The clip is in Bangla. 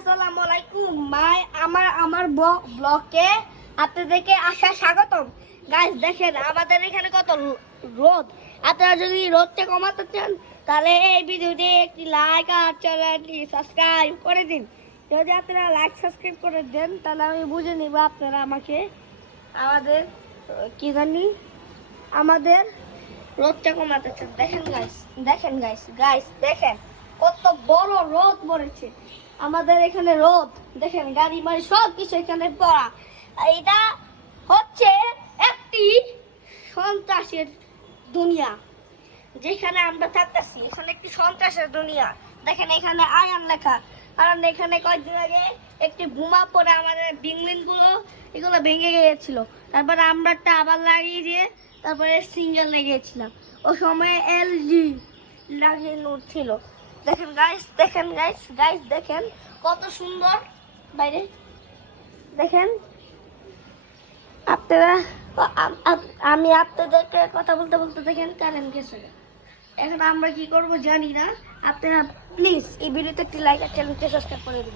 আসসালামু আলাইকুম আমার ব্লগে আপনাদেরকে স্বাগতম। গাইস দেখেন আমাদের এখানে কত রোদ। আপনারা যদি রোদটা কমাতে চান তাহলে এই ভিডিওতে একটি লাইক আর চ্যানেলটি সাবস্ক্রাইব করে দিন। যদি আপনারা লাইক সাবস্ক্রাইব করে দেন তাহলে আমি বুঝে নিব আপনারা আমাদের আমাদের রোদটা কমাতে চান। দেখেন কত বড় রোদ পড়েছে আমাদের এখানে। রোদ দেখেন, গাড়ি মারি সব কিছু এখানে পড়া। এটা হচ্ছে একটি সন্ত্রাসের দুনিয়া যেখানে আমরা থাকতেছি। এখানে একটি সন্ত্রাসের দুনিয়া। দেখেন এখানে আয়ান লেখা, কারণ এখানে কয়েকদিন আগে একটি বোমা পড়ে আমাদের বিল্ডিং গুলো এগুলো ভেঙে গিয়েছিল। তারপরে আমরা আবার লাগিয়ে দিয়ে তারপরে সিঙ্গেল লেগেছিলাম। ও সময় এলজি লাগানো ছিল। দেখেন গাইস দেখেন কত সুন্দর বাইরে। দেখেন আপনারা, আমি আপনাদেরকে কথা বলতে বলতে দেখেন কারেন্ট গেছে। এখন আমরা কি করব জানি না। আপনারা প্লিজ এই ভিডিওতে একটি লাইক আর চ্যানেলটি সাবস্ক্রাইব করে দিন।